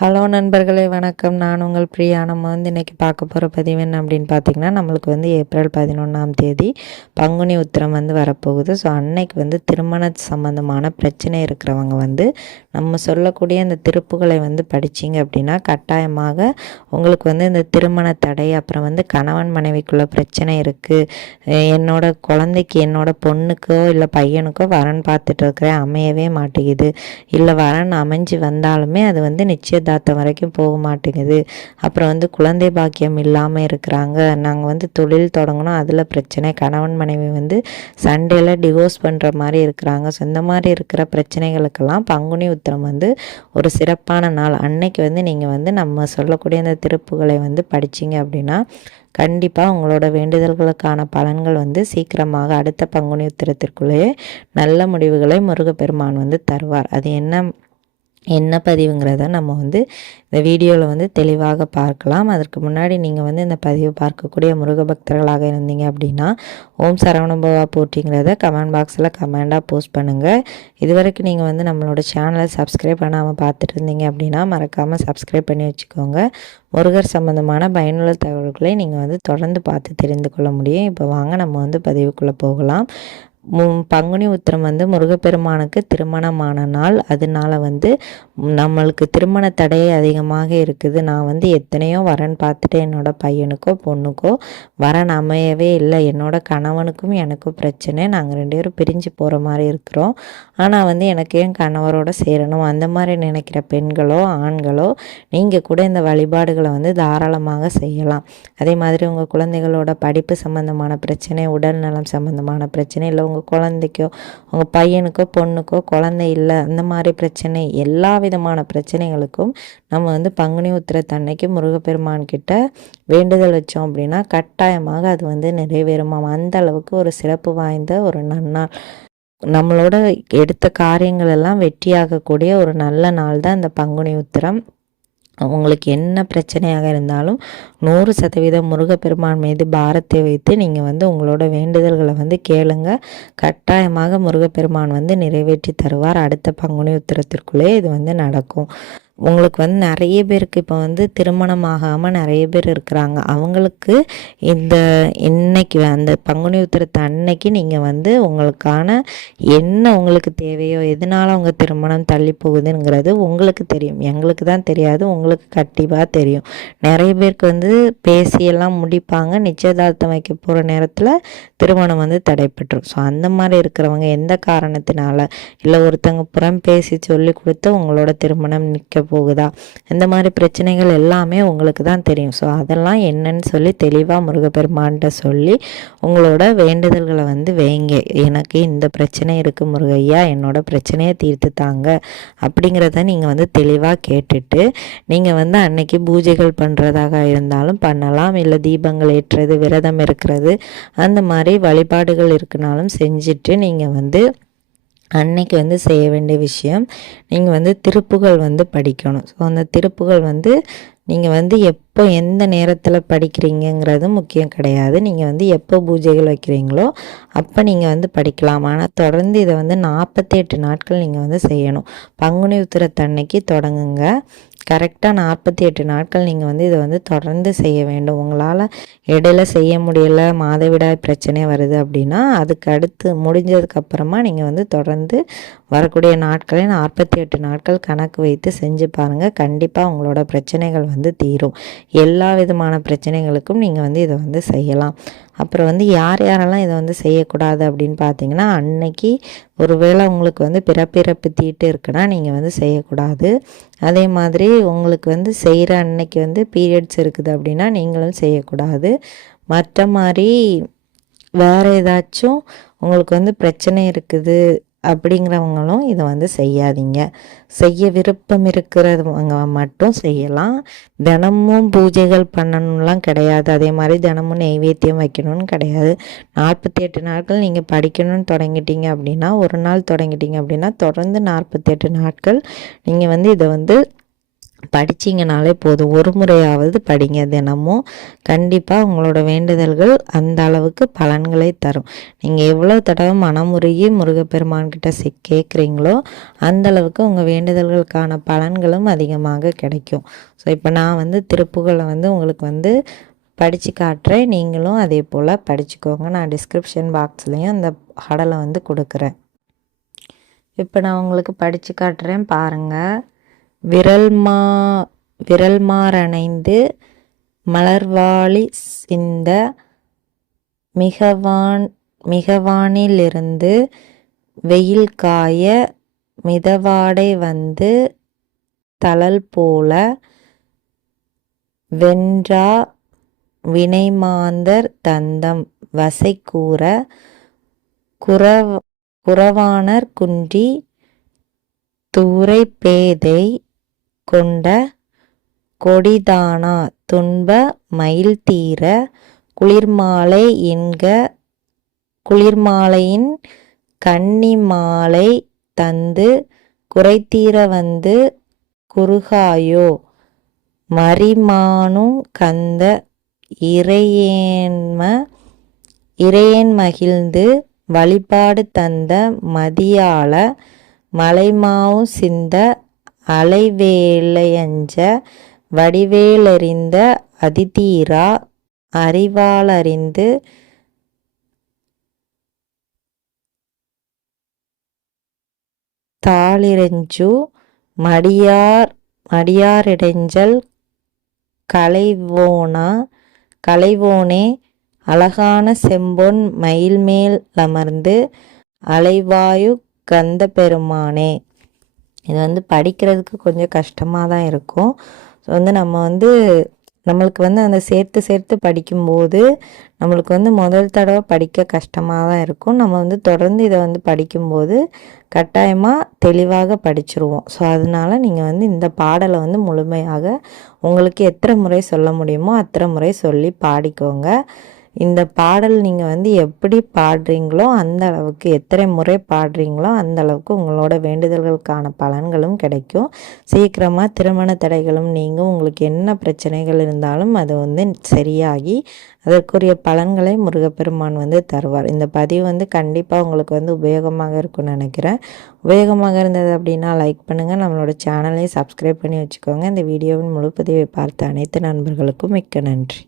Hello நண்பர்களே வணக்கம். நான் உங்கள் பிரியா. நம்ம வந்து இன்றைக்கி பார்க்க போகிற பதிவு என்ன அப்படின்னு பார்த்தீங்கன்னா நம்மளுக்கு வந்து ஏப்ரல் பதினொன்றாம் தேதி பங்குனி உத்திரம் வந்து வரப்போகுது. ஸோ அன்னைக்கு வந்து திருமண சம்மந்தமான பிரச்சனை இருக்கிறவங்க வந்து நம்ம சொல்லக்கூடிய இந்த திருப்புகளை வந்து படிச்சிங்க அப்படின்னா கட்டாயமாக உங்களுக்கு வந்து இந்த திருமண தடை அப்புறம் வந்து கணவன் மனைவிக்குள்ள பிரச்சனை இருக்குது என்னோட குழந்தைக்கு என்னோட பொண்ணுக்கோ இல்லை பையனுக்கோ வரன் பார்த்துட்டு இருக்கிறேன் அமையவே மாட்டேங்குது. இல்லை வரன் அமைஞ்சு வந்தாலுமே அது வந்து நிச்சயதார்த்தம் வரைக்கும் போக மாட்டேங்குது. அப்புறம் வந்து குழந்தை பாக்கியம் இல்லாமல் இருக்கிறாங்க. நாங்கள் வந்து தொழில் தொடங்கணும். அதில் பிரச்சனை. கணவன் மனைவி வந்து சண்டேல டிவோர்ஸ் பண்ணுற மாதிரி இருக்கிறாங்க. ஸோ இந்த மாதிரி இருக்கிற பிரச்சனைகளுக்கெல்லாம் பங்குனி உத்திரம் வந்து ஒரு சிறப்பான நாள். அன்னைக்கு வந்து நீங்கள் வந்து நம்ம சொல்லக்கூடிய அந்த திருப்புகளை வந்து படிச்சீங்க அப்படின்னா கண்டிப்பாக உங்களோட வேண்டுதல்களுக்கான பலன்கள் வந்து சீக்கிரமாக அடுத்த பங்குனி உத்திரத்திற்குள்ளேயே நல்ல முடிவுகளை முருகப்பெருமான் வந்து தருவார். அது என்ன என்ன பதிவுங்கிறத நம்ம வந்து இந்த வீடியோவில் வந்து தெளிவாக பார்க்கலாம். அதற்கு முன்னாடி நீங்கள் வந்து இந்த பதிவு பார்க்கக்கூடிய முருக பக்தர்களாக இருந்தீங்க அப்படின்னா ஓம் சரவணபவா போட்டிங்கிறத கமெண்ட் பாக்ஸில் கமெண்டாக போஸ்ட் பண்ணுங்கள் இதுவரைக்கும் நீங்கள் வந்து நம்மளோட சேனலை சப்ஸ்கிரைப் பண்ணாமல் பார்த்துட்டு இருந்தீங்க அப்படின்னா மறக்காமல் சப்ஸ்கிரைப் பண்ணி வச்சுக்கோங்க. முருகர் சம்மந்தமான பயனுள்ள தகவல்களை நீங்கள் வந்து தொடர்ந்து பார்த்து தெரிந்து கொள்ள முடியும். இப்போ வாங்க நம்ம வந்து பதிவுக்குள்ளே போகலாம். பங்குனி உத்திரம் வந்து முருகப்பெருமானுக்கு திருமணமான நாள். அதனால வந்து நம்மளுக்கு திருமண தடையே அதிகமாக இருக்குது. நான் வந்து எத்தனையோ வரன் பார்த்துட்டு என்னோட பையனுக்கோ பொண்ணுக்கோ வரன் அமையவே இல்லை. என்னோட கணவனுக்கும் எனக்கும் பிரச்சனை. நாங்கள் ரெண்டு பேரும் பிரிஞ்சு போகிற மாதிரி இருக்கிறோம். ஆனால் வந்து எனக்கு என் கணவரோட சேரணும்? அந்த மாதிரி நினைக்கிற பெண்களோ ஆண்களோ நீங்கள் கூட இந்த வழிபாடுகளை வந்து தாராளமாக செய்யலாம். அதே மாதிரி உங்கள் குழந்தைகளோட படிப்பு சம்மந்தமான பிரச்சனை உடல் நலம் சம்மந்தமான பிரச்சனை இல்லை உங்கள் குழந்தைக்கோ உங்கள் பையனுக்கோ பொண்ணுக்கோ குழந்தை இல்லை அந்த மாதிரி பிரச்சனை எல்லா விதமான பிரச்சனைகளுக்கும் நம்ம வந்து பங்குனி உத்திரத்தன்னைக்கு முருகப்பெருமான் கிட்ட வேண்டுதல் வச்சோம் அப்படின்னா கட்டாயமாக அது வந்து நிறைவேறுமாம் அந்த அளவுக்கு ஒரு சிறப்பு வாய்ந்த ஒரு நன்னாள். நம்மளோட எடுத்த காரியங்கள் எல்லாம் வெற்றியாகக்கூடிய ஒரு நல்ல நாள் தான் இந்த பங்குனி உத்திரம். உங்களுக்கு என்ன பிரச்சனையாக இருந்தாலும் நூறு சதவீதம் முருகப்பெருமான் மீது பாரத்தை வைத்து நீங்கள் வந்து உங்களோட வேண்டுதல்களை வந்து கேளுங்க. கட்டாயமாக முருகப்பெருமான் வந்து நிறைவேற்றி தருவார். அடுத்த பங்குனி உத்திரத்திற்குள்ளே இது வந்து நடக்கும். உங்களுக்கு வந்து நிறைய பேருக்கு இப்போ வந்து திருமணம் ஆகாமல் நிறைய பேர் இருக்கிறாங்க. அவங்களுக்கு இந்த இன்னைக்கு அந்த பங்குனி உத்திரத்தை அன்னைக்கு நீங்கள் வந்து உங்களுக்கான என்ன உங்களுக்கு தேவையோ எதனால் அவங்க திருமணம் தள்ளி போகுதுங்கிறது உங்களுக்கு தெரியும். எங்களுக்கு தான் தெரியாது உங்களுக்கு கண்டிப்பாக தெரியும். நிறைய பேருக்கு வந்து பேசியெல்லாம் முடிப்பாங்க. நிச்சயதார்த்தம் வைக்க போகிற நேரத்தில் திருமணம் வந்து தடைப்பட்டுரும் ஸோ அந்த மாதிரி இருக்கிறவங்க எந்த காரணத்தினால இல்லை ஒருத்தங்க புறம் பேசி சொல்லி கொடுத்து உங்களோட திருமணம் நிற்க போகுதா? இந்த மாதிரி பிரச்சனைகள் எல்லாமே உங்களுக்கு தான் தெரியும். ஸோ அதெல்லாம் என்னன்னு சொல்லி தெளிவாக முருகப்பெருமான்கிட்ட சொல்லி உங்களோட வேண்டுதல்களை வந்து வைங்க. எனக்கு இந்த பிரச்சனை இருக்குது முருகையா என்னோட பிரச்சனையை தீர்த்து தாங்க அப்படிங்கிறத நீங்கள் வந்து தெளிவாக கேட்டுட்டு நீங்கள் வந்து அன்னைக்கு பூஜைகள் பண்ணுறதாக இருந்தாலும் பண்ணலாம். இல்லை தீபங்கள் ஏற்றுறது விரதம் இருக்கிறது அந்த மாதிரி வழிபாடுகள் இருக்குனாலும் செஞ்சுட்டு நீங்கள் வந்து அன்னைக்கு வந்து செய்ய வேண்டிய விஷயம் நீங்கள் வந்து திருப்புகள் வந்து படிக்கணும். ஸோ அந்த திருப்புகள் வந்து நீங்கள் வந்து எப்போ எந்த நேரத்தில் படிக்கிறீங்கிறது முக்கியம் கிடையாது. நீங்கள் வந்து எப்போ பூஜைகள் வைக்கிறீங்களோ அப்போ நீங்கள் வந்து படிக்கலாம். ஆனால் தொடர்ந்து இதை வந்து நாற்பத்தி எட்டு நாட்கள் நீங்கள் வந்து செய்யணும். பங்குனி உத்திரத்தன்னைக்கு தொடங்குங்க. கரெக்டாக நாற்பத்தி எட்டு நாட்கள் நீங்கள் வந்து இதை வந்து தொடர்ந்து செய்ய வேண்டும். உங்களால் இடையில செய்ய முடியலை மாதவிடாய் பிரச்சனை வருது அப்படின்னா அதுக்கு அடுத்து முடிஞ்சதுக்கப்புறமா நீங்கள் வந்து தொடர்ந்து வரக்கூடிய நாட்களை நாற்பத்தி எட்டு நாட்கள் கணக்கு வைத்து செஞ்சு பாருங்கள் கண்டிப்பாக உங்களோட பிரச்சனைகள் வந்து தீரும். எல்லா விதமான பிரச்சனைகளுக்கும் நீங்கள் வந்து இதை வந்து செய்யலாம். அப்புறம் வந்து யார் யாரெல்லாம் இதை வந்து செய்யக்கூடாது அப்படின்னு பார்த்தீங்கன்னா அன்னைக்கு ஒருவேளை உங்களுக்கு வந்து பிறப்பிறப்பு தீட்டு இருக்குன்னா நீங்கள் வந்து செய்யக்கூடாது. அதே மாதிரி உங்களுக்கு வந்து செய்கிற அன்னைக்கு வந்து பீரியட்ஸ் இருக்குது அப்படின்னா நீங்களும் செய்யக்கூடாது. மற்ற மாதிரி வேறு ஏதாச்சும் உங்களுக்கு வந்து பிரச்சனை இருக்குது அப்படிங்கிறவங்களும் இதை வந்து செய்யாதீங்க. செய்ய விருப்பம் இருக்கிறவங்க மட்டும் செய்யலாம். தினமும் பூஜைகள் பண்ணணும்லாம் கிடையாது. அதே மாதிரி தினமும் நெய்வேத்தியம் வைக்கணும்னு கிடையாது. நாற்பத்தி எட்டு நாட்கள் நீங்கள் படிக்கணும்னு தொடங்கிட்டீங்க அப்படின்னா ஒரு நாள் தொடங்கிட்டீங்க அப்படின்னா தொடர்ந்து நாற்பத்தி எட்டு நாட்கள் நீங்கள் வந்து இதை வந்து படிச்சிங்கனாலே போதும். ஒரு முறையாவது படிங்க தினமும். கண்டிப்பாக உங்களோட வேண்டுதல்கள் அந்த அளவுக்கு பலன்களை தரும். நீங்கள் எவ்வளோ தடவை மனமுருகி முருகப்பெருமான்கிட்ட சி கேட்குறீங்களோ அந்த அளவுக்கு உங்கள் வேண்டுதல்களுக்கான பலன்களும் அதிகமாக கிடைக்கும். ஸோ இப்போ நான் வந்து திருப்புகளை வந்து உங்களுக்கு வந்து படித்து காட்டுறேன். நீங்களும் அதே போல் படிச்சுக்கோங்க. நான் டிஸ்கிரிப்ஷன் பாக்ஸ்லேயும் அந்த ஹடலை வந்து கொடுக்குறேன். இப்போ நான் உங்களுக்கு படித்து காட்டுறேன். பாருங்கள் விரல்மா விரல்மாரணைந்து மலர்வாளி சிந்த மிகவான் மிகவானிலிருந்து வெயில் காய மிதவாடை வந்து தளல் போல வென்றா வினைமாந்தர் தந்தம் வசை கூற குறவ குறவானர் குன்றி தூரை பேதை கொண்ட கொடிதானா? துன்ப மயில் தீர குளிர்மாலை என்க குளிர்மாலையின் கன்னி மாலை தந்து குறைத்தீர வந்து குறுகாயோ? மரிமானும் கந்த இறையேன்ம இறையன் மகிழ்ந்து வழிபாடு தந்த மதியால மலைமாவும் சிந்த அலைவேலையஞ்ச வடிவேலறிந்த அதிதீரா அறிவாலறிந்து தாளிரஞ்சு மடியார் மடியாரிடைஞ்சல் கலைவோனா கலைவோனே அழகான செம்பொன் மயில்மேல் அமர்ந்து அலைவாயு கந்த பெருமானே இது வந்து படிக்கிறதுக்கு கொஞ்சம் கஷ்டமாக தான் இருக்கும். ஸோ வந்து நம்ம வந்து நம்மளுக்கு வந்து அந்த சேர்த்து சேர்த்து படிக்கும்போது நம்மளுக்கு வந்து முதல் தடவை படிக்க கஷ்டமாக தான் இருக்கும். நம்ம வந்து தொடர்ந்து இதை வந்து படிக்கும்போது கட்டாயமாக தெளிவாக படிச்சிருவோம். ஸோ அதனால் நீங்கள் வந்து இந்த பாடலை வந்து முழுமையாக உங்களுக்கு எத்தனை முறை சொல்ல முடியுமோ அத்தனை முறை சொல்லி பாடிக்கோங்க. இந்த பாடல் நீங்கள் வந்து எப்படி பாடுறீங்களோ அந்த அளவுக்கு எத்தனை முறை பாடுறீங்களோ அந்த அளவுக்கு உங்களோட வேண்டுதல்களுக்கான பலன்களும் கிடைக்கும். சீக்கிரமாக திருமண தடைகளும் நீங்கள் உங்களுக்கு என்ன பிரச்சனைகள் இருந்தாலும் அது வந்து சரியாகி அதற்குரிய பலன்களை முருகப்பெருமான் வந்து தருவார். இந்த பதிவு வந்து கண்டிப்பாக உங்களுக்கு வந்து உபயோகமாக இருக்கும்னு நினைக்கிறேன். உபயோகமாக இருந்தது அப்படின்னா லைக் பண்ணுங்கள் நம்மளோட சேனலையும் சப்ஸ்கிரைப் பண்ணி வச்சுக்கோங்க. இந்த வீடியோவின் முழு பதிவை பார்த்த அனைத்து நண்பர்களுக்கும் மிக்க நன்றி.